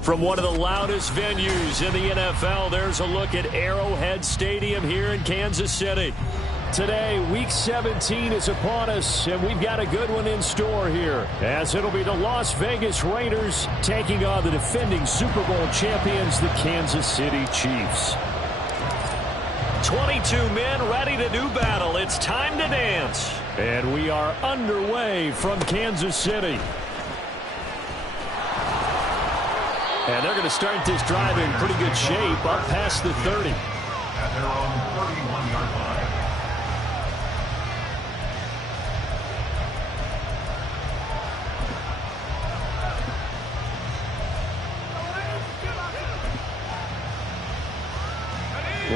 From one of the loudest venues in the NFL, there's a look at Arrowhead Stadium here in Kansas City. Today, Week 17 is upon us, and we've got a good one in store here, as it'll be the Las Vegas Raiders taking on the defending Super Bowl champions, the Kansas City Chiefs. 22 men ready to do battle. It's time to dance. And we are underway from Kansas City. And they're going to start this drive in pretty good shape, up past the 30. At their own 31-yard line.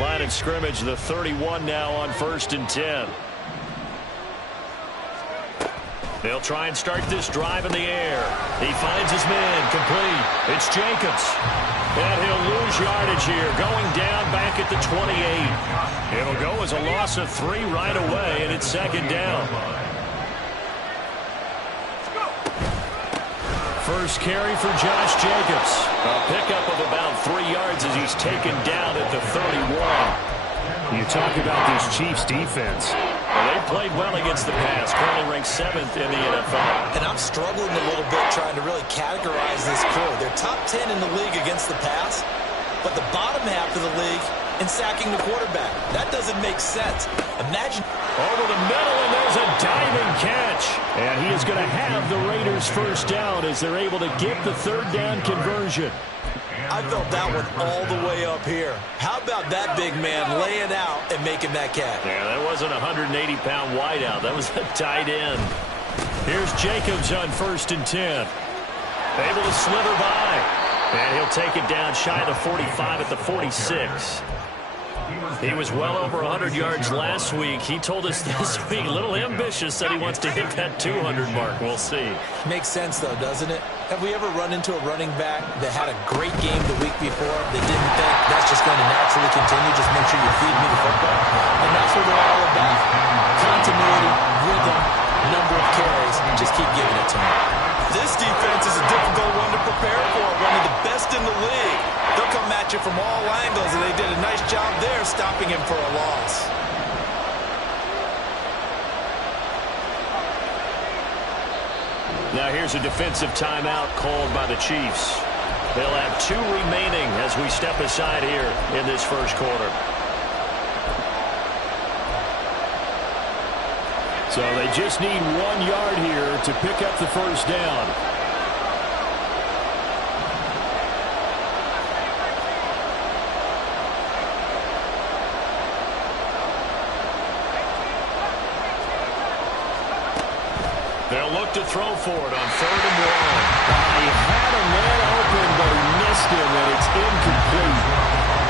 Line of scrimmage, the 31 now on 1st and 10. They'll try and start this drive in the air. He finds his man, complete. It's Jacobs. And he'll lose yardage here, going down back at the 28. It'll go as a loss of 3 right away, and it's 2nd down. First carry for Josh Jacobs. A pickup of about 3 yards as he's taken down at the 31. You talk about this Chiefs defense. Well, they played well against the pass, currently ranked 7th in the NFL. And I'm struggling a little bit trying to really categorize this crew. They're top 10 in the league against the pass, but the bottom half of the league in sacking the quarterback. That doesn't make sense. Imagine over the middle, and there's a diving catch. And he is going to have the Raiders first down as they're able to get the 3rd down conversion. I felt that one all the way up here. How about that big man laying out and making that catch? Yeah, that wasn't a 180-pound wideout. That was a tight end. Here's Jacobs on 1st and 10. Able to slither by. And he'll take it down shy of the 45 at the 46. He was well over 100 yards last week. He told us this week, a little ambitious, said he wants to hit that 200 mark. We'll see. Makes sense, though, doesn't it? Have we ever run into a running back that had a great game the week before that didn't think that's just going to naturally continue? Just make sure you feed me the football. And that's what they're all about. Continuity, rhythm, number of carries. Just keep giving it to me. This defense is a difficult one to prepare for. One of the best in the league. They'll come at you from all angles, and they did a nice job there stopping him for a loss. Now here's a defensive timeout called by the Chiefs. They'll have 2 remaining as we step aside here in this first quarter. So they just need 1 yard here to pick up the first down. They'll look to throw for it on 3rd and 1. He had a man open, but he missed him, and it's incomplete.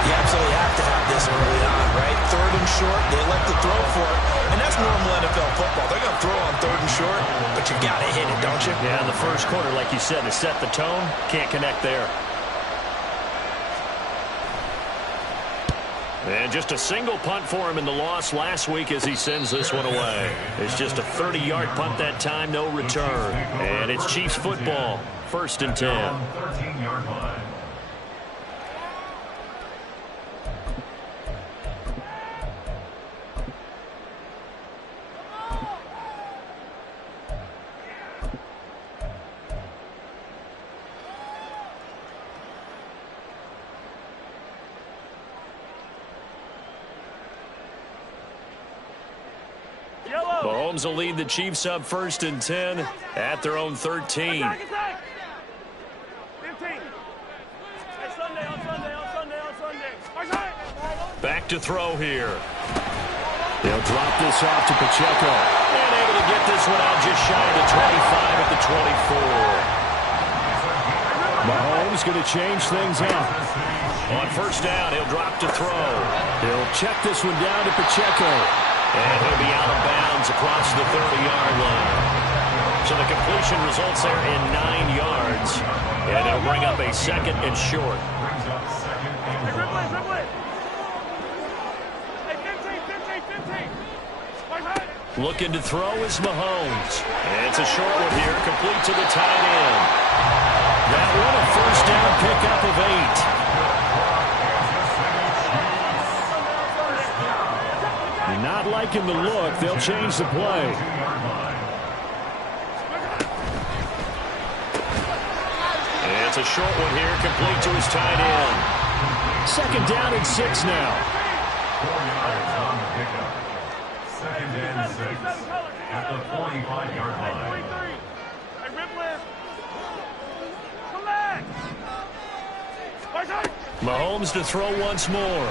You absolutely have to have this early on, right? 3rd and short, they elect to throw for it. And that's normal NFL football. They're going to throw on 3rd and short, but you got to hit it, don't you? Yeah, in the first quarter, like you said, to set the tone, can't connect there. And just a single punt for him in the loss last week as he sends this one away. It's just a 30-yard punt that time, no return. And it's Chiefs football, 1st and 10. 13-yard line. Mahomes will lead the Chiefs up 1st and 10 at their own 13. Back to throw here. They'll drop this off to Pacheco. And able to get this one out just shy of the 25 at the 24. Mahomes going to change things up. On 1st down, he'll drop to throw. He'll check this one down to Pacheco. And he'll be out of bounds across the 30-yard line. So the completion results there in 9 yards. And it'll bring up a 2nd and short. Looking to throw is Mahomes. And it's a short one here, complete to the tight end. That one a first down pickup of 8. You're not liking the look. They'll change the play. It's a short one here, complete to his tight end. 2nd down and 6 now. 4 yards on the pickup. 2nd and 6 at the 45-yard line. Mahomes to throw once more.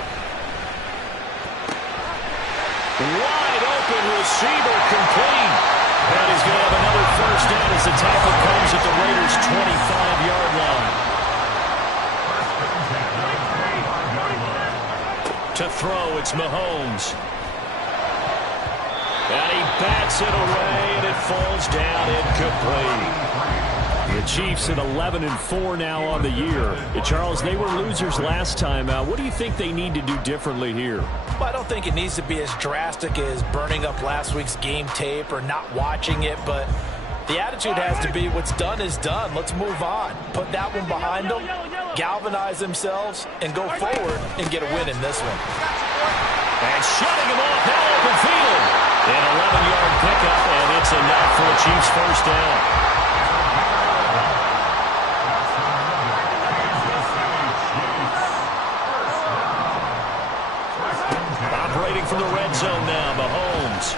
Wide open receiver, complete. And he's going to have another first down as the tackle comes at the Raiders' 25-yard line. To throw, it's Mahomes. And he bats it away, and it falls down incomplete. The Chiefs at 11-4 now on the year. Charles, they were losers last time out. What do you think they need to do differently here? Well, I don't think it needs to be as drastic as burning up last week's game tape or not watching it, but the attitude has to be what's done is done. Let's move on. Put that one behind them, galvanize themselves, and go forward and get a win in this one. And shutting him off now open field. An 11-yard pickup, and it's enough for a Chiefs first down. Operating from the red zone now, Mahomes.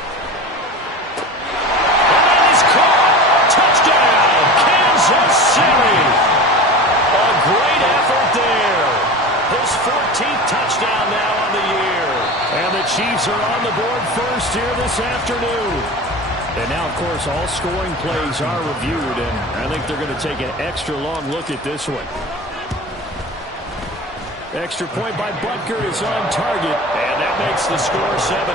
And that is caught. Touchdown, Kansas City. A great effort there. His 14th touchdown now on the year. And the Chiefs are on the board first here this afternoon. And now, of course, all scoring plays are reviewed, and I think they're going to take an extra long look at this one. Extra point by Butker is on target. And that makes the score 7-0.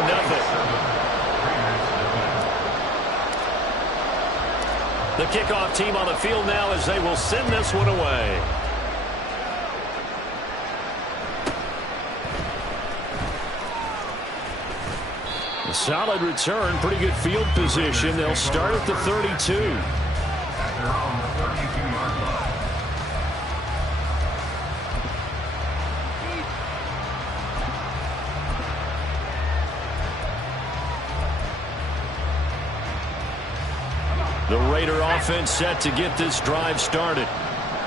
The kickoff team on the field now as they will send this one away. A solid return, pretty good field position. They'll start at the 32. At their own 32-yard line. The Raider offense set to get this drive started.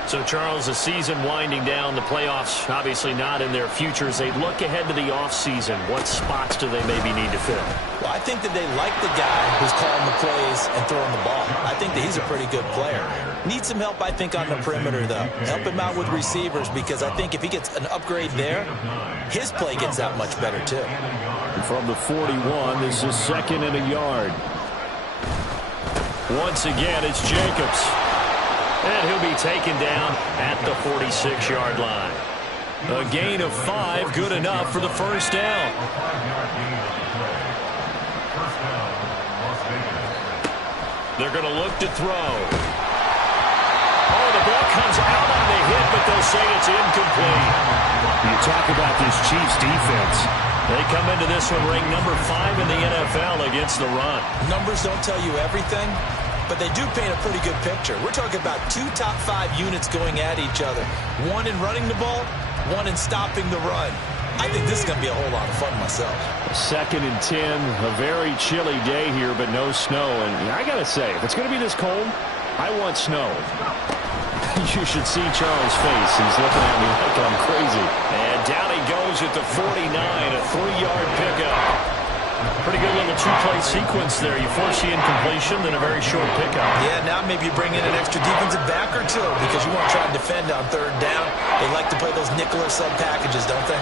So, Charles, the season winding down, the playoffs obviously not in their future. As they look ahead to the offseason, what spots do they maybe need to fill? Well, I think that they like the guy who's calling the plays and throwing the ball. I think that he's a pretty good player. Needs some help, I think, on the perimeter, though. Help him out with receivers, because I think if he gets an upgrade there, his play gets that much better, too. And from the 41, this is 2nd and a yard. Once again, it's Jacobs. And he'll be taken down at the 46-yard line. A gain of 5, good enough for the first down. They're going to look to throw. Oh, the ball comes out on the hit, but they'll say it's incomplete. You talk about this Chiefs defense. They come into this one ranked number 5 in the NFL against the run. Numbers don't tell you everything, but they do paint a pretty good picture. We're talking about 2 top 5 units going at each other. One in running the ball, one in stopping the run. I think this is going to be a whole lot of fun myself. 2nd and 10, a very chilly day here, but no snow. And I got to say, if it's going to be this cold, I want snow. You should see Charles' face. He's looking at me like I'm crazy. And down he goes at the 49, a 3-yard pickup. Pretty good little 2-play sequence there. You force the incompletion, then a very short pickup. Yeah, now maybe you bring in an extra defensive back or two because you want to try and defend on 3rd down. They like to play those nickel or sub packages, don't they?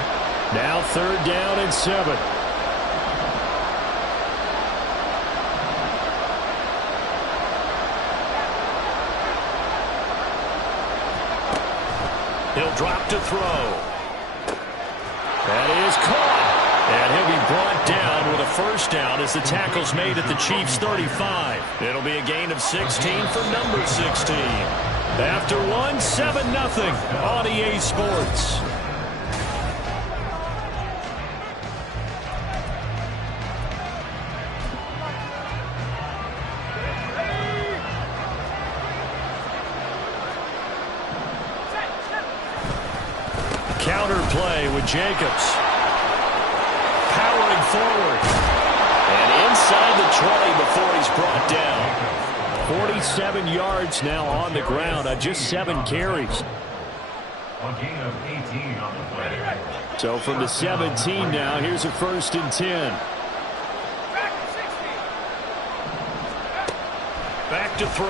Now 3rd down and 7. He'll drop to throw. That is caught. And he'll be brought down with a first down as the tackle's made at the Chiefs' 35. It'll be a gain of 16 for number 16. After 1, 7-0 on EA Sports. counter play with Jacobs. Powering forward. And inside the 20 before he's brought down. 47 yards now on the ground on just 7 carries. A gain of 18 on the play. So from the 17 now, here's a 1st and 10. Back to throw.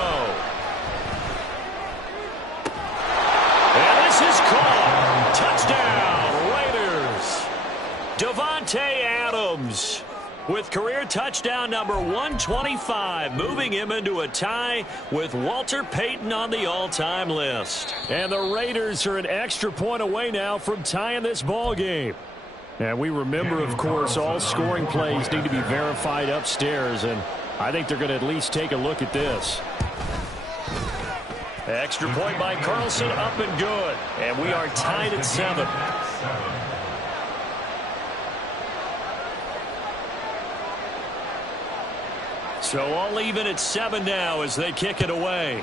And this is caught. Touchdown, Raiders. Davante Adams with career touchdown number 125, moving him into a tie with Walter Payton on the all-time list. And the Raiders are an extra point away now from tying this ball game. And we remember, of course, all scoring plays need to be verified upstairs, and I think they're going to at least take a look at this. Extra point by Carlson, up and good. And we are tied at 7. So all even at 7 now as they kick it away.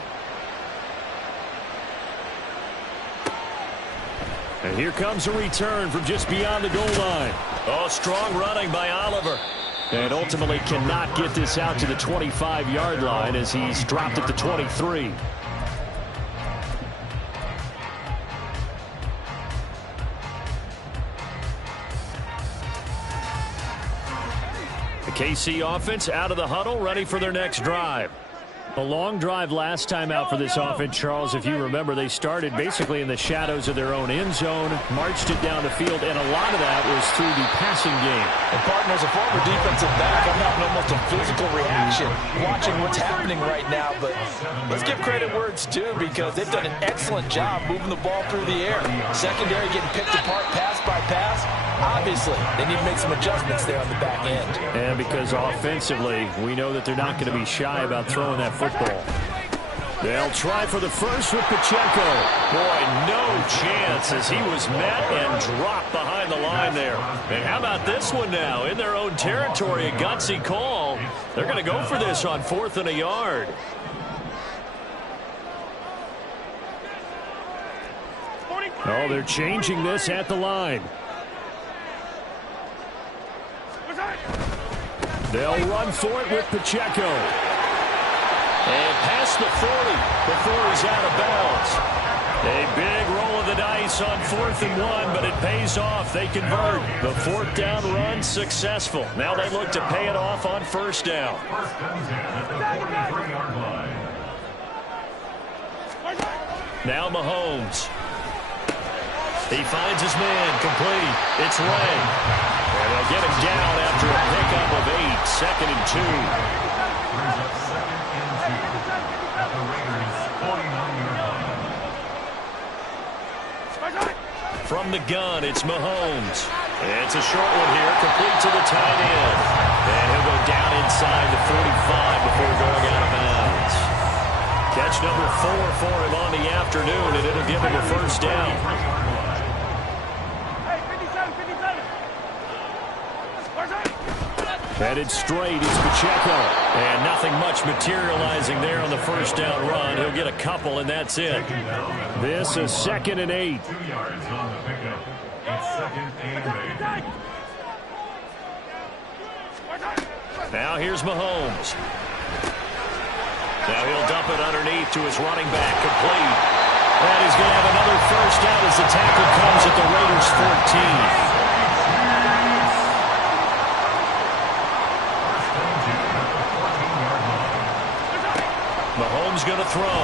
And here comes a return from just beyond the goal line. Oh, strong running by Oliver. And ultimately cannot get this out to the 25-yard line as he's dropped at the 23. The KC offense out of the huddle, ready for their next drive. A long drive last time out for this offense, Charles. If you remember, they started basically in the shadows of their own end zone, marched it down the field, and a lot of that was through the passing game. And, partner, as a former defensive back, I'm having almost a physical reaction watching what's happening right now. But let's give credit where it's due because they've done an excellent job moving the ball through the air. Secondary getting picked apart pass by pass. Obviously, they need to make some adjustments there on the back end. And because offensively, we know that they're not going to be shy about throwing that football. They'll try for the first with Pacheco. Boy, no chance as he was met and dropped behind the line there. And how about this one now? In their own territory, a gutsy call. They're going to go for this on 4th and a yard. Oh, they're changing this at the line. They'll run for it with Pacheco. And past the 40 before he's out of bounds. A big roll of the dice on 4th and 1, but it pays off. They convert. The 4th down run successful. Now they look to pay it off on 1st down. First and 10 at the 43-yard line. Now Mahomes. He finds his man complete. It's Ray. And they'll get him down after a pickup of 8. 2nd and 2. Brings up 2nd and 2 at the Raiders' 49-yard line. From the gun, it's Mahomes. And it's a short one here, complete to the tight end. And he'll go down inside the 45 before going out of bounds. Catch number 4 for him on the afternoon, and it'll give him a 1st down. Headed straight, it's Pacheco. And nothing much materializing there on the 1st down run. He'll get a couple, and that's it. This is 2nd and 8. 2 yards on the pickup. It's 2nd and 8. Now here's Mahomes. Now he'll dump it underneath to his running back, complete. And he's going to have another 1st down as the tackle comes at the Raiders' 14. Mahomes going to throw.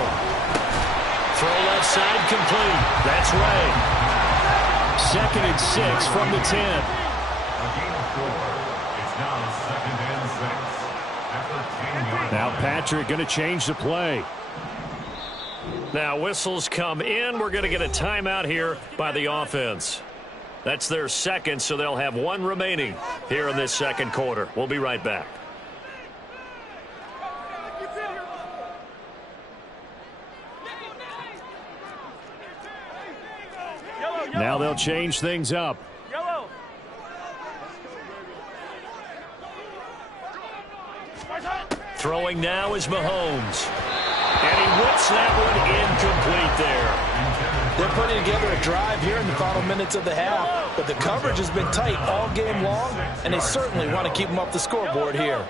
Throw left side, complete. That's Ray. 2nd and 6 from the 10. A gain of 4. It's now 2nd and 6 at the 10-yard line. Now Patrick going to change the play. Now whistles come in. We're going to get a timeout here by the offense. That's their 2nd, so they'll have 1 remaining here in this 2nd quarter. We'll be right back. Now they'll change things up. Throwing now is Mahomes. And he whips that one incomplete there. They're putting together a drive here in the final minutes of the half, but the coverage has been tight all game long, and they certainly want to keep them off the scoreboard here.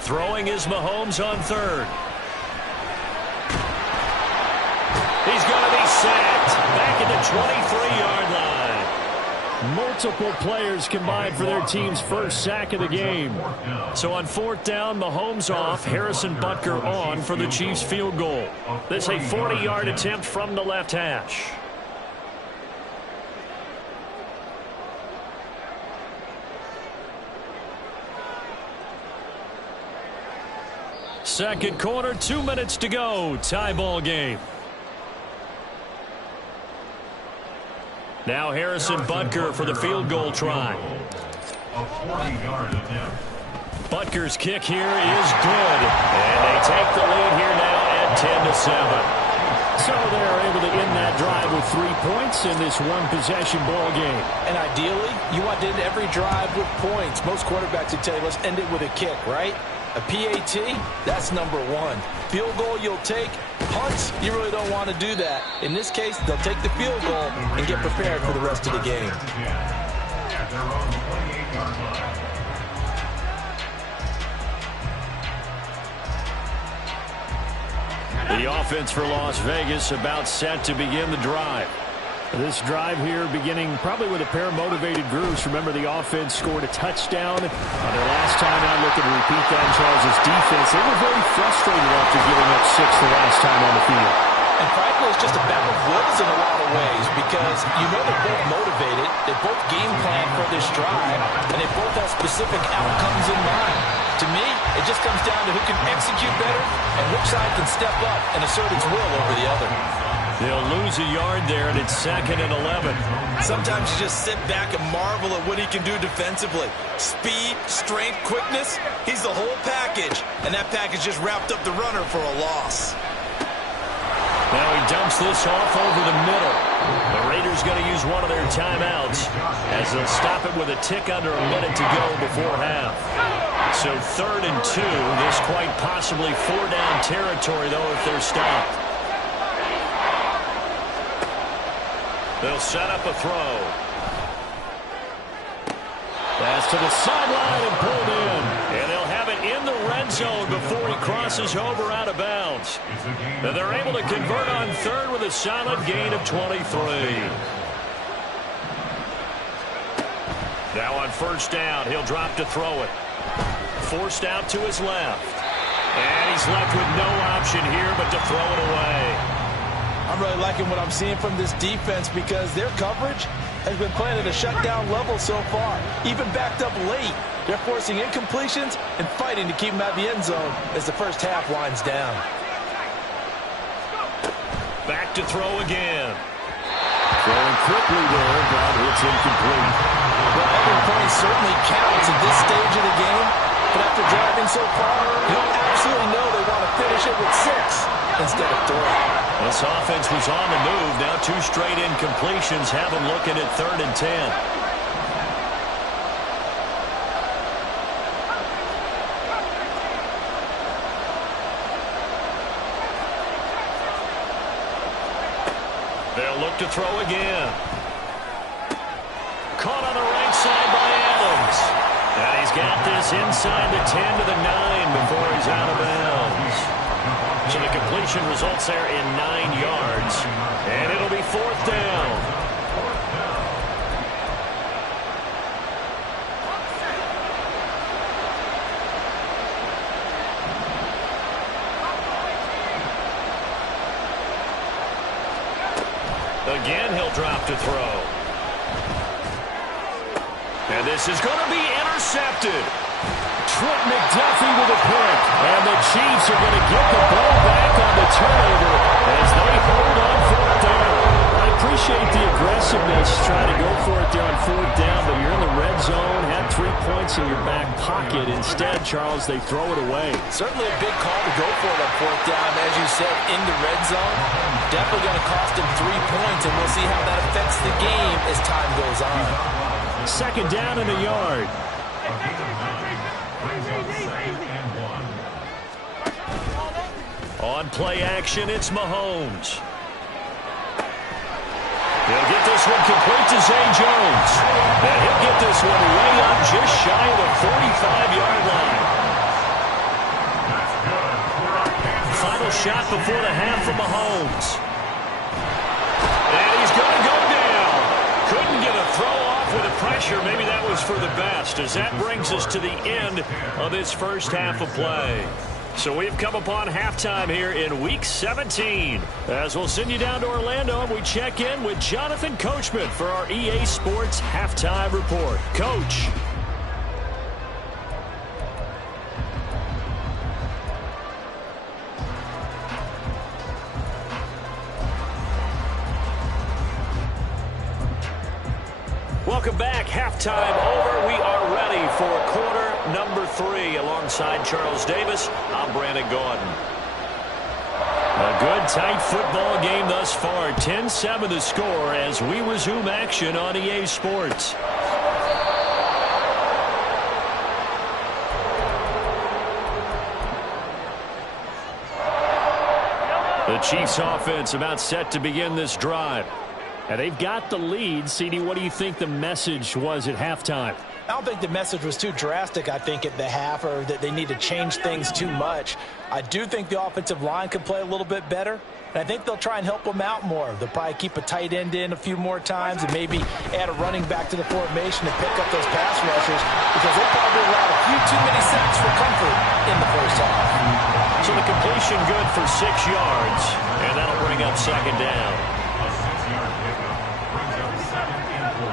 Throwing is Mahomes on third. He's going to be sacked back at the 23-yard line. Multiple players combined for their team's first sack of the game. So on fourth down, Mahomes off, Harrison Butker on for the Chiefs field goal. This a 40-yard attempt from the left hash. Second quarter, 2 minutes to go. Tie ball game. Now Harrison Butker for the field goal try. Butker's kick here is good. And they take the lead here now at 10-7. So they're able to end that drive with 3 points in this one-possession ball game. And ideally, you want to end every drive with points. Most quarterbacks would tell you, let's end it with a kick, right? A PAT, that's number one. Field goal you'll take. Punts, you really don't want to do that. In this case, they'll take the field goal and get prepared for the rest of the game. The offense for Las Vegas about set to begin the drive. This drive here beginning probably with a pair of motivated groups. Remember, the offense scored a touchdown. Their last time out, looking to repeat that in Charles' defense. They were very frustrated after giving up 6 the last time on the field. And frankly, it's just a battle of wills in a lot of ways because you know they're both motivated, they both game plan for this drive, and they both have specific outcomes in mind. To me, it just comes down to who can execute better and which side can step up and assert its will over the other. They'll lose a yard there, and it's 2nd and 11. Sometimes you just sit back and marvel at what he can do defensively. Speed, strength, quickness, he's the whole package. And that package just wrapped up the runner for a loss. Now he dumps this off over the middle. The Raiders going to use one of their timeouts as they'll stop it with a tick under a minute to go before half. So 3rd and 2. This quite possibly 4-down territory, though, if they're stopped. They'll set up a throw. Pass to the sideline and pulled in. And they'll have it in the red zone before he crosses over out of bounds. And they're able to convert on 3rd with a solid gain of 23. Now on 1st down, he'll drop to throw it. Forced out to his left. And he's left with no option here but to throw it away. I'm really liking what I'm seeing from this defense because their coverage has been playing at a shutdown level so far. Even backed up late, they're forcing incompletions and fighting to keep them out of the end zone as the first half winds down. Back to throw again. Throwing quickly there, but it's incomplete. Well, every point certainly counts at this stage of the game, but after driving so far, you'll absolutely know they want to finish it with 6 instead of 3. This offense was on the move. Now 2 straight incompletions have them looking at 3rd and 10. They'll look to throw again. Caught on the right side by Adams. And he's got this inside the 10 to the 9 before he's out of bounds. So the completion results there in 9 yards. And it'll be 4th down. Again, he'll drop to throw. And this is going to be intercepted. Trent McDuffie with a pick. And the Chiefs are going to get the ball back on the turnover as they hold on 4th down. I appreciate the aggressiveness, trying to go for it there on 4th down, but you're in the red zone, had 3 points in your back pocket. Instead, Charles, they throw it away. Certainly a big call to go for it on 4th down, as you said, in the red zone. Definitely going to cost him 3 points, and we'll see how that affects the game as time goes on. 2nd down in the yard. Brings up 2nd and 1. On play action, it's Mahomes. He'll get this one complete to Zay Jones. And he'll get this one way up just shy of the 45-yard line. Final shot before the half from Mahomes. And he's going to go down. Couldn't get a throw off with the pressure. Maybe that was for the best, as that brings us to the end of this first half of play. So we've come upon halftime here in Week 17. As we'll send you down to Orlando, and we check in with Jonathan Coachman for our EA Sports Halftime Report. Coach. Welcome back. Halftime over. We are ready for quarter number 3. Alongside Charles Davis, I'm Brandon Gaudin. A good, tight football game thus far. 10-7 the score as we resume action on EA Sports. The Chiefs offense about set to begin this drive. And they've got the lead. CD, what do you think the message was at halftime? I don't think the message was too drastic, I think, at the half, or that they need to change things too much. I do think the offensive line can play a little bit better, and I think they'll try and help them out more. They'll probably keep a tight end in a few more times and maybe add a running back to the formation and pick up those pass rushers, because they probably allowed a few too many sacks for comfort in the first half. So the completion good for 6 yards, and that'll bring up second down. A 6-yard pickup brings up 2nd and 4.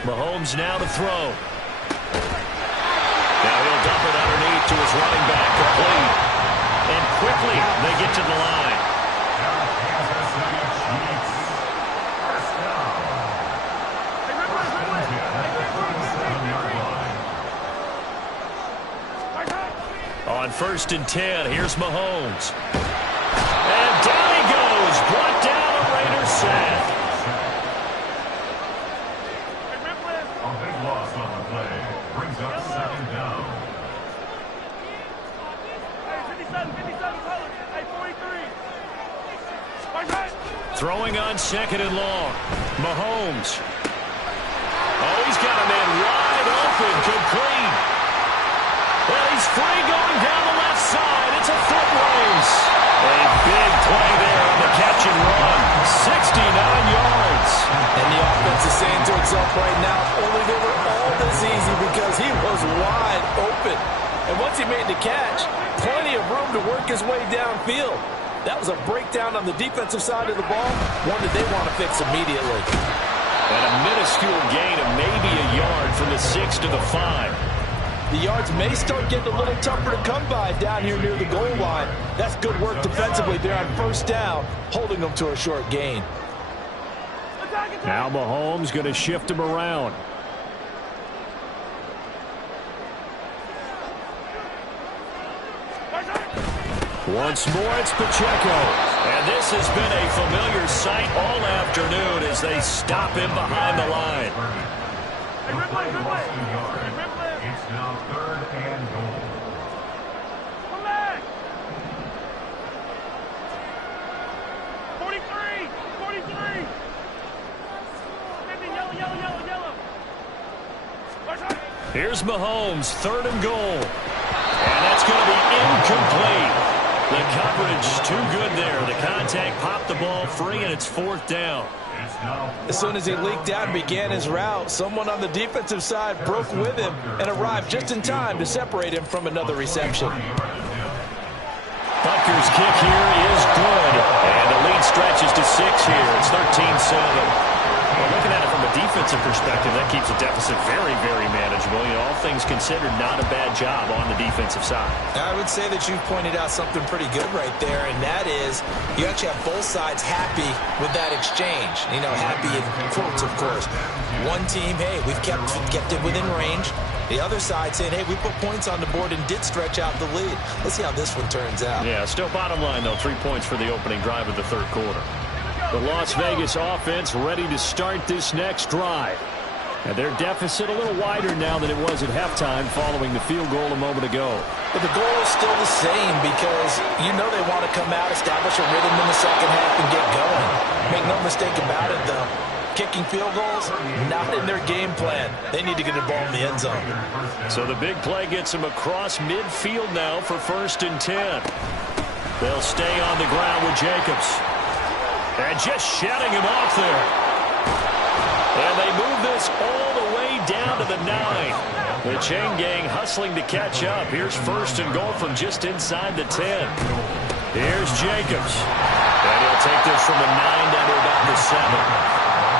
Mahomes now to throw. Now he'll dump it underneath to his running back, complete. And quickly they get to the line. Kansas City Chiefs. First down. 7-yard line. On 1st and 10, here's Mahomes. And down he goes. Brought down a Raiders sack. A big loss on the play. Brings up 2nd down. Throwing on 2nd and long. Mahomes. Oh, he's got a man wide open, complete. Well, he's free going down the left side. It's a foot race. A big play there on the catch and run. 69 yards. And the offense is saying to itself right now, only they were all this easy because he was wide open. And once he made the catch, plenty of room to work his way downfield. That was a breakdown on the defensive side of the ball, one that they want to fix immediately. And a minuscule gain of maybe a yard from the 6 to the 5. The yards may start getting a little tougher to come by down here near the goal line. That's good work defensively there on 1st down, holding them to a short gain. Now Mahomes going to shift him around. Once more, it's Pacheco. And this has been a familiar sight all afternoon as they stop him behind the line. The play lost 2 yards. It's now 3rd and goal. Come back! 43! 43! Yellow. Here's Mahomes, 3rd and goal. And that's going to be incomplete. The coverage too good there. The contact popped the ball free, and it's 4th down. As soon as he leaked out and began his route, someone on the defensive side broke with him and arrived just in time to separate him from another reception. Butker's kick here is good. And the lead stretches to 6 here. It's 13-7. Well, looking at it from a defensive perspective, that keeps the deficit very, very manageable. You know, all things considered, not a bad job on the defensive side. I would say that you've pointed out something pretty good right there, and that is you actually have both sides happy with that exchange. You know, happy in quotes, of course. One team, hey, we've kept it within range. The other side saying, hey, we put points on the board and did stretch out the lead. Let's see how this one turns out. Yeah, still bottom line, though, 3 points for the opening drive of the 3rd quarter. The Las Vegas offense ready to start this next drive. And their deficit a little wider now than it was at halftime following the field goal a moment ago. But the goal is still the same because you know they want to come out, establish a rhythm in the second half, and get going. Make no mistake about it, though. Kicking field goals, not in their game plan. They need to get the ball in the end zone. So the big play gets them across midfield now for 1st and 10. They'll stay on the ground with Jacobs. And just shutting him off there. And they move this all the way down to the 9. The chain gang hustling to catch up. Here's 1st and goal from just inside the 10. Here's Jacobs. And he'll take this from the 9 down to about the 7.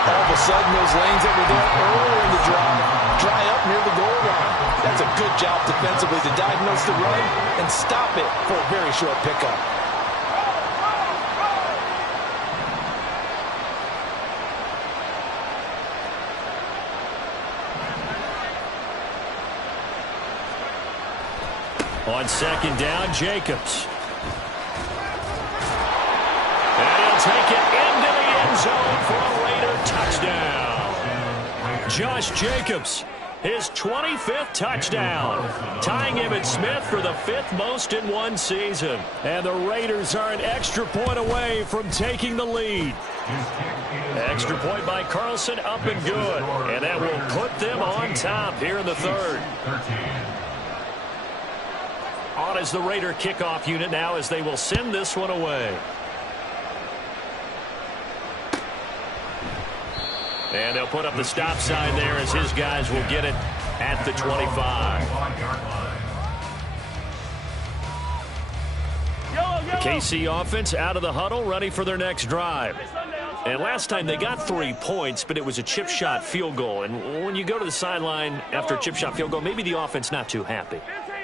All of a sudden, those lanes that were there earlier in the drive dry up near the goal line. That's a good job defensively to diagnose the run and stop it for a very short pickup. On 2nd down, Jacobs. And he'll take it into the end zone for a Raider touchdown. Josh Jacobs, his 25th touchdown, tying him and Smith for the 5th most in one season. And the Raiders are an extra point away from taking the lead. Extra point by Carlson, up and good. And that will put them on top here in the 3rd. On as the Raider kickoff unit now as they will send this one away. And they'll put up the stop sign there as his guys will get it at the 25. The KC offense out of the huddle, ready for their next drive. And last time they got 3 points, but it was a chip shot field goal. And when you go to the sideline after a chip shot field goal, maybe the offense not too happy.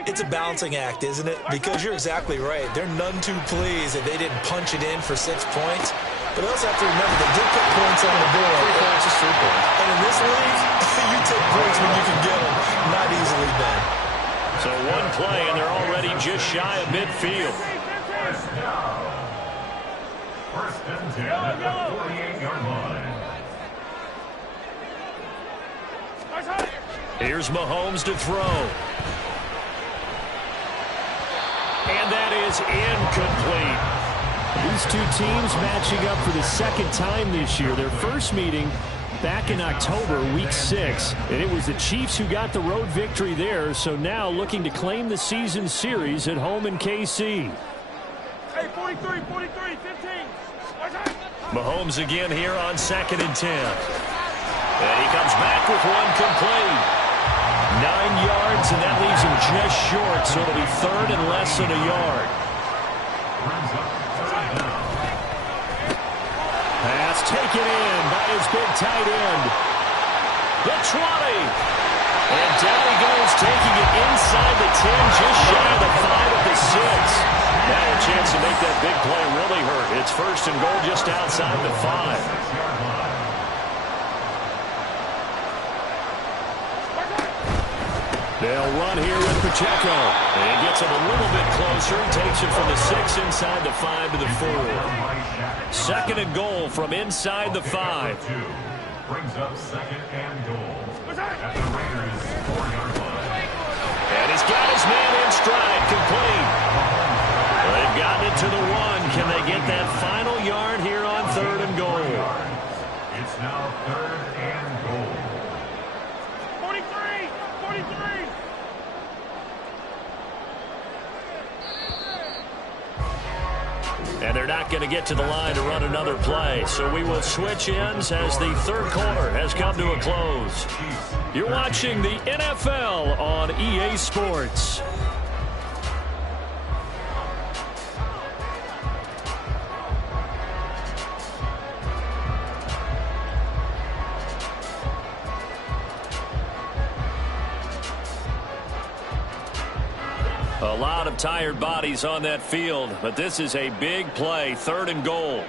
It's a balancing act, isn't it? Because you're exactly right. They're none too pleased that they didn't punch it in for 6 points. But they also have to remember they did put points on the board. 3 points is 3 points. And in this league, you take points when you can get them. Not easily done. So one play, and they're already just shy of midfield. First and 10 at the 48-yard line. Here's Mahomes to throw. And that is incomplete. These two teams matching up for the 2nd time this year. Their first meeting back in October, week 6. And it was the Chiefs who got the road victory there. So now looking to claim the season series at home in KC. Hey, 43, 15. Mahomes again here on 2nd and 10. And he comes back with one complete. 9 yards, and that leaves him just short, so it'll be 3rd and less than a yard. Pass taken in by his big tight end. The 20. And down he goes, taking it inside the 10, just shy of the 5 at the 6. Now a chance to make that big play really hurt. It's 1st and goal just outside the 5. They'll run here with Pacheco. And he gets him a little bit closer. Takes it from the 6 inside the 5 to the 4. 2nd and goal from inside the 5. Brings up 2nd and goal at the Raiders' 4-yard line. And he's got his man in stride, complete. They've gotten it to the 1. Can they get that final yard here on 3rd and goal? It's now 3rd and goal. 43. And they're not going to get to the line to run another play. So we will switch ends as the 3rd quarter has come to a close. You're watching the NFL on EA Sports. A lot of tired bodies on that field, but this is a big play, 3rd and goal.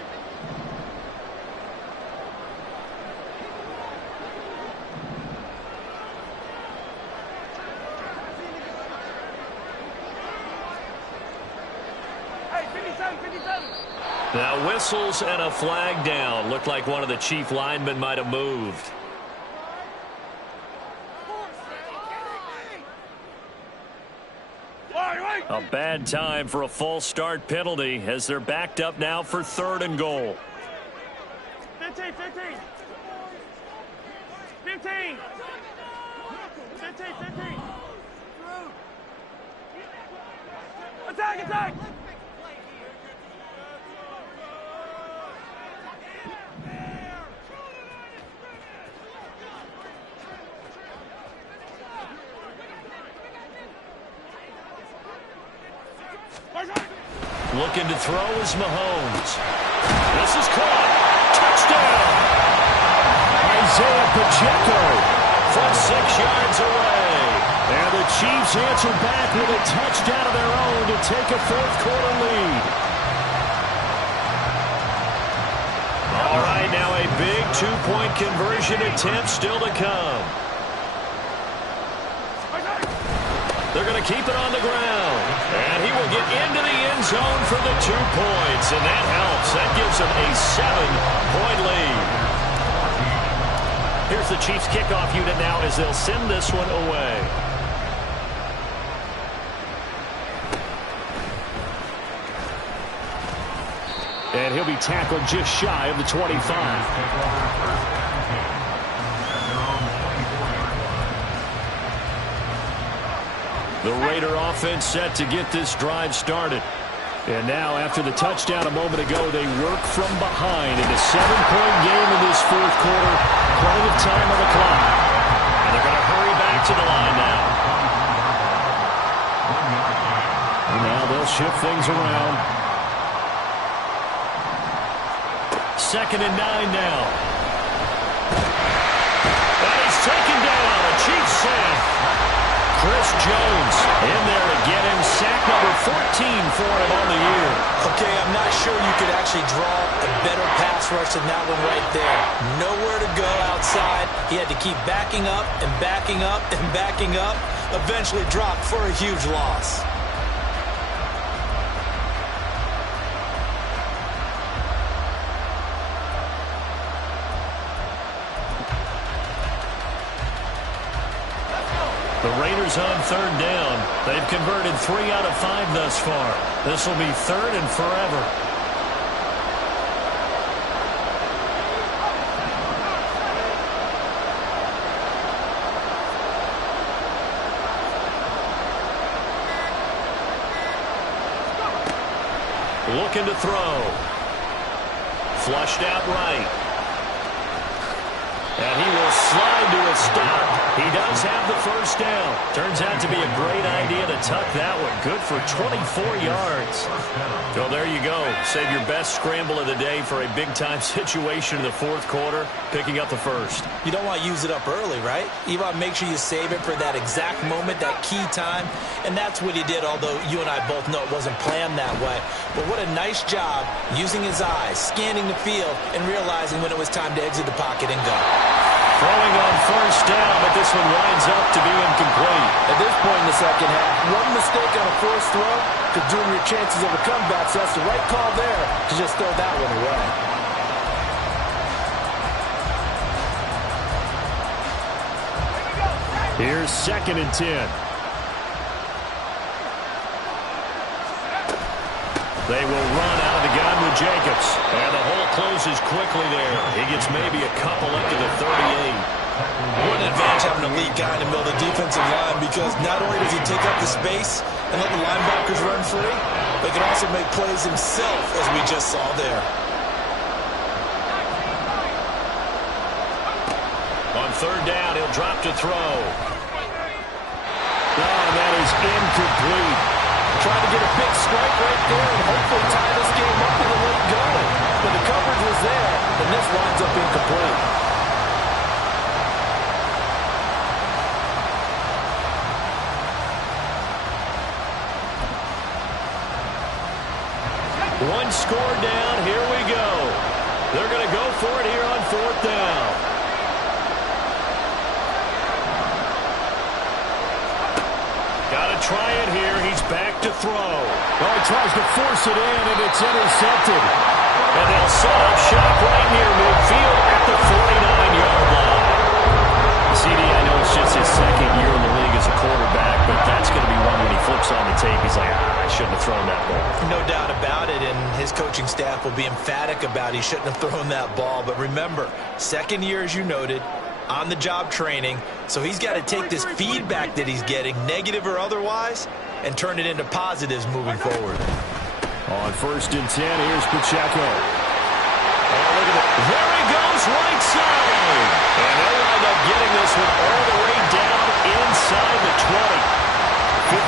Hey, Now whistles and a flag down. Looked like one of the Chief linemen might have moved. A bad time for a false start penalty as they're backed up now for 3rd and goal. 15. 15. Attack! Looking to throw is Mahomes. This is caught. Touchdown! Isaiah Pacheco from 6 yards away. And the Chiefs answer back with a touchdown of their own to take a 4th quarter lead. All right, now a big 2-point conversion attempt still to come. They're going to keep it on the ground. And he will get into the end zone for the 2 points. And that helps. That gives them a 7-point lead. Here's the Chiefs kickoff unit now as they'll send this one away. And he'll be tackled just shy of the 25. The Raider offense set to get this drive started. And now, after the touchdown a moment ago, they work from behind in a 7-point game in this 4th quarter. Plenty of time on the clock. And they're going to hurry back to the line now. And now they'll shift things around. 2nd and 9 now. And he's taken down. A Chiefs sack. Chris Jones in there to get him. Sack number 14 for him on the year. Okay, I'm not sure you could actually draw a better pass rush than that one right there. Nowhere to go outside. He had to keep backing up and backing up and backing up. Eventually dropped for a huge loss. The Raiders on 3rd down. They've converted 3 out of 5 thus far. This will be 3rd and forever. Looking to throw. Flushed out right. And he will slide to a stop. He does have the 1st down. Turns out to be a great idea to tuck that one. Good for 24 yards. So there you go. Save your best scramble of the day for a big-time situation in the 4th quarter, picking up the 1st. You don't want to use it up early, right? You want to make sure you save it for that exact moment, that key time. And that's what he did, although you and I both know it wasn't planned that way. But what a nice job using his eyes, scanning the field, and realizing when it was time to exit the pocket and go. Throwing on 1st down, but this one winds up to be incomplete. At this point in the 2nd half, one mistake on a forced throw could doom your chances of a comeback, so that's the right call there to just throw that one away. Here's 2nd and 10. They will run out of the gun with Jacobs. And the hole closes quickly there. He gets maybe a couple up to the 38. What an advantage having a lead guy in the middle of the defensive line, because not only does he take up the space and let the linebackers run free, but he can also make plays himself, as we just saw there. On 3rd down, he'll drop to throw. Oh, that is incomplete. Trying to get a big strike right there and hopefully tie this game up with a late goal. But the coverage was there, and this winds up incomplete. One score down. Here we go. They're going to go for it here on 4th down. Got a try it here. He's back to throw. Oh, he tries to force it in, and it's intercepted. And they'll set up shop right near midfield at the 49-yard line. CD, I know it's just his second year in the league as a quarterback, but that's going to be one when he flips on the tape. He's like, I shouldn't have thrown that ball. No doubt about it, and his coaching staff will be emphatic about he shouldn't have thrown that ball. But remember, second year, as you noted, on-the-job training, so he's got to take this feedback that he's getting, negative or otherwise, and turn it into positives moving forward. On 1st and 10, here's Pacheco. Oh, look at it. There he goes, right side. And they'll wind up getting this one all the way down inside the 20. 56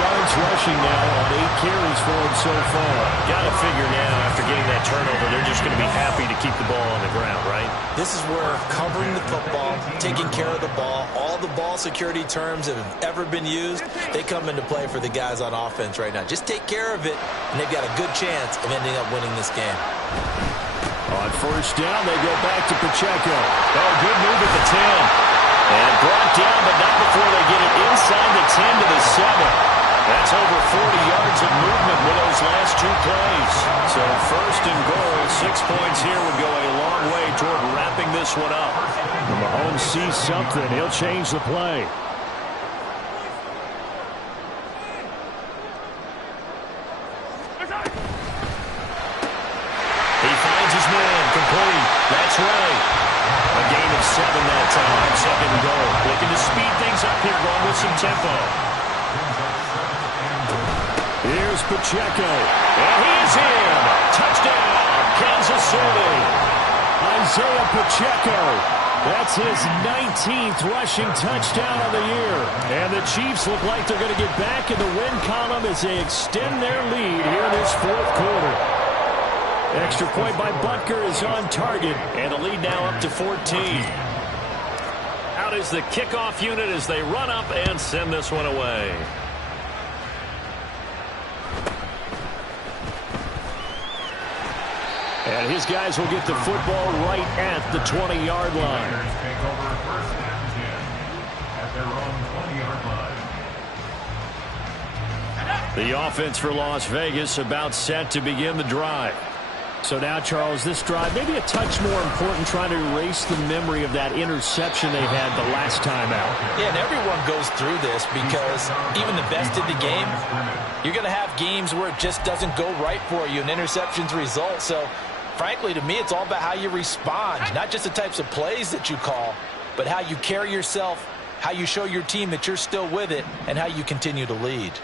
yards rushing now on 8 carries for him so far. Got to figure now, after getting that turnover, they're just going to be happy to keep the ball on the ground, right? This is where covering the football, taking care of the ball, all the ball security terms that have ever been used, they come into play for the guys on offense right now. Just take care of it, and they've got a good chance of ending up winning this game. On 1st down, they go back to Pacheco. Oh, good move at the 10. And brought down, but not before they get it inside the 10 to the 7. That's over 40 yards of movement with those last 2 plays. So 1st and goal, 6 points here would go a long way toward wrapping this one up. When Mahomes sees something, he'll change the play. He finds his man, complete. That's right. A gain of 7 that time, 2nd and goal. Looking to speed things up here, going with some tempo. Here's Pacheco. And he's in. Touchdown, Kansas City. Isaiah Pacheco. That's his 19th rushing touchdown of the year. And the Chiefs look like they're going to get back in the win column as they extend their lead here in this 4th quarter. Extra point by Butker is on target. And the lead now up to 14. Out is the kickoff unit as they run up and send this one away. And his guys will get the football right at the 20-yard line. Take over 1st and 10 at their own 20-yard line. The offense for Las Vegas about set to begin the drive. So now, Charles, this drive maybe a touch more important, trying to erase the memory of that interception they had the last time out. Yeah, and everyone goes through this because even the best in the game, you're going to have games where it just doesn't go right for you and interceptions result. So, frankly, to me, it's all about how you respond, not just the types of plays that you call, but how you carry yourself, how you show your team that you're still with it, and how you continue to lead.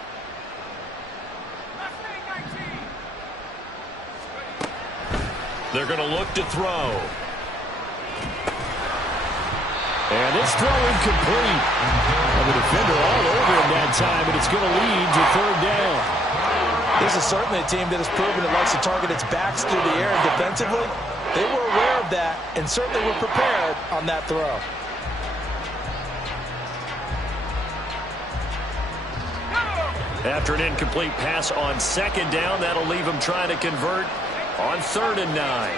They're going to look to throw. And this throw incomplete. And the defender all over him that time, and it's going to lead to 3rd down. This is certainly a team that has proven it likes to target its backs through the air, and defensively, they were aware of that and certainly were prepared on that throw. After an incomplete pass on 2nd down, that'll leave them trying to convert on 3rd and 9.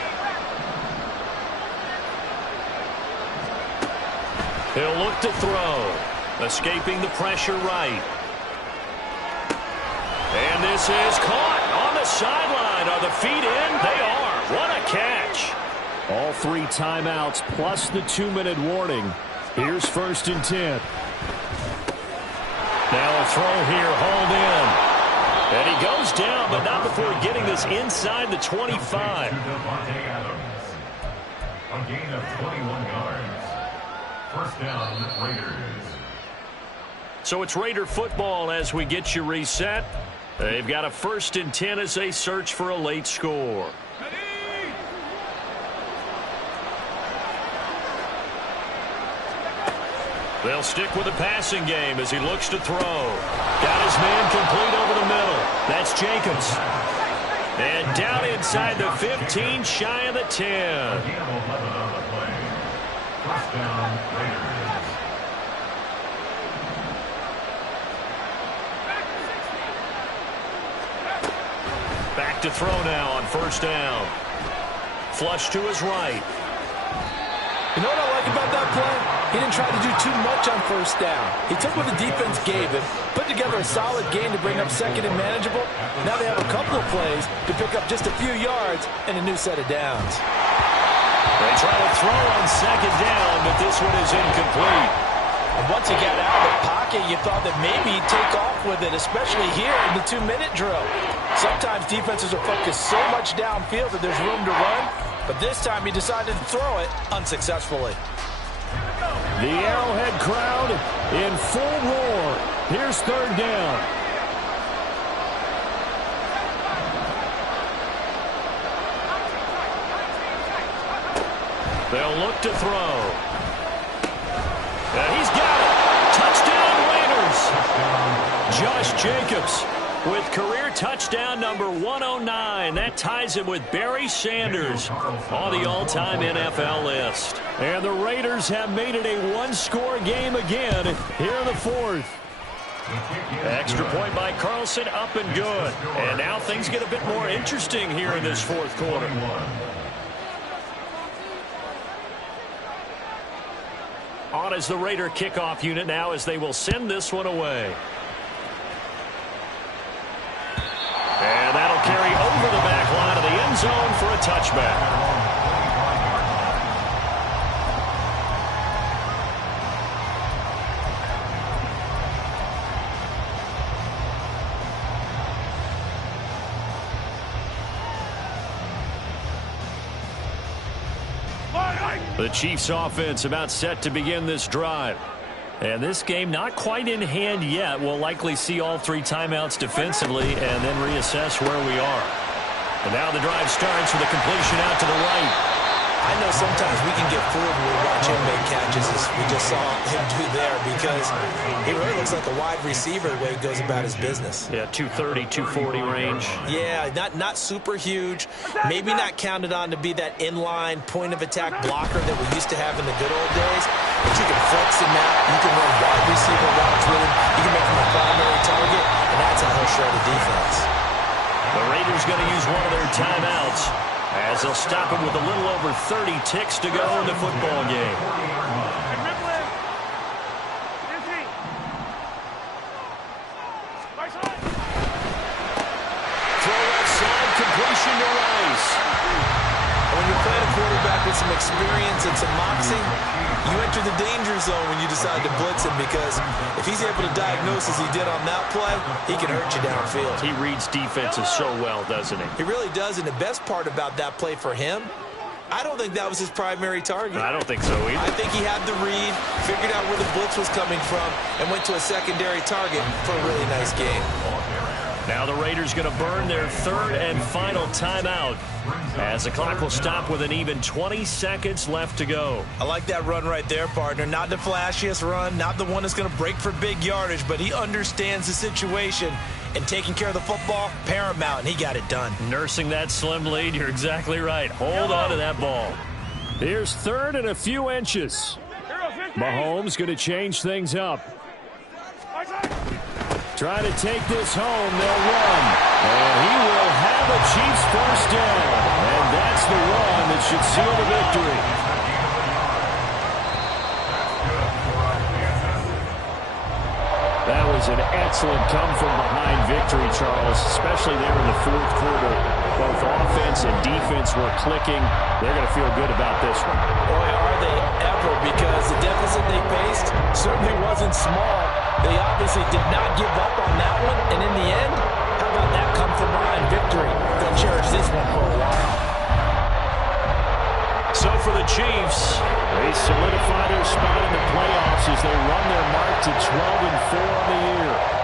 He'll look to throw. Escaping the pressure right. And this is caught on the sideline. Are the feet in? They are. What a catch. All 3 timeouts plus the 2-minute warning. Here's 1st and 10. Now a throw here, hauled in. And he goes down, but not before getting this inside the 25. A gain of 21 yards. 1st down, Raiders. So it's Raider football as we get you reset. They've got a 1st and 10 as they search for a late score. They'll stick with the passing game as he looks to throw. Got his man complete over the middle. That's Jacobs. And down inside the 15, shy of the 10. Gain of 11 on the play. 1st down, Raiders. Back to throw now on 1st down. Flush to his right. You know what I like about that play? He didn't try to do too much on first down. He took what the defense gave him, put together a solid game to bring up second and manageable. Now they have a couple of plays to pick up just a few yards and a new set of downs. They try to throw on second down, but this one is incomplete. And once he got out of the pocket, you thought that maybe he'd take off with it, especially here in the 2-minute drill. Sometimes defenses are focused so much downfield that there's room to run, but this time he decided to throw it unsuccessfully. The Arrowhead crowd in full roar. Here's third down. They'll look to throw. And he's got it. Touchdown Raiders. Josh Jacobs with career touchdown number 109. That ties him with Barry Sanders on the all-time NFL list. And the Raiders have made it a one-score game again here in the fourth. Extra point by Carlson, up and good. And now things get a bit more interesting here in this fourth quarter. On as the Raider kickoff unit now as they will send this one away. And that'll carry over the back line of the end zone for a touchback. The Chiefs offense about set to begin this drive. And this game not quite in hand yet. We'll likely see all three timeouts defensively and then reassess where we are. And now the drive starts with a completion out to the right. I know sometimes we can get fooled when we watch him make catches, as we just saw him do there, because he really looks like a wide receiver the way he goes about his business. Yeah, 230, 240 range. Yeah, not super huge. Maybe not counted on to be that inline point-of-attack blocker that we used to have in the good old days. But you can flex him out. You can run wide receiver routes with him. You can make him a primary target, and that's how he'll shred a defense. The Raiders going to use one of their timeouts as they'll stop him with a little over 30 ticks to go in the football game. Throw outside, completion to Rice. When you're playing a quarterback with some experience and some moxie, you enter the danger zone when you decide to blitz him, because if he's able to diagnose as he did on that play, he can hurt you downfield. He reads defenses so well, doesn't he? He really does, and the best part about that play for him, I don't think that was his primary target. I don't think so either. I think he had the read, figured out where the blitz was coming from, and went to a secondary target for a really nice game. Now the Raiders going to burn their third and final timeout as the clock will stop with an even 20 seconds left to go. I like that run right there, partner. Not the flashiest run, not the one that's going to break for big yardage, but he understands the situation, and taking care of the football, paramount, and he got it done. Nursing that slim lead, you're exactly right. Hold on to that ball. Here's third and a few inches. Mahomes going to change things up. Try to take this home. They'll run. And he will have a Chiefs first down. And that's the run that should seal the victory. That was an excellent come-from-behind victory, Charles, especially there in the fourth quarter. Both offense and defense were clicking. They're going to feel good about this one. Boy, are they ever, because the deficit they faced certainly wasn't small. They obviously did not give up on that one, and in the end, how about that come-from-behind victory? They'll cherish this one for a while. So for the Chiefs, they solidify their spot in the playoffs as they run their mark to 12-4 on the year.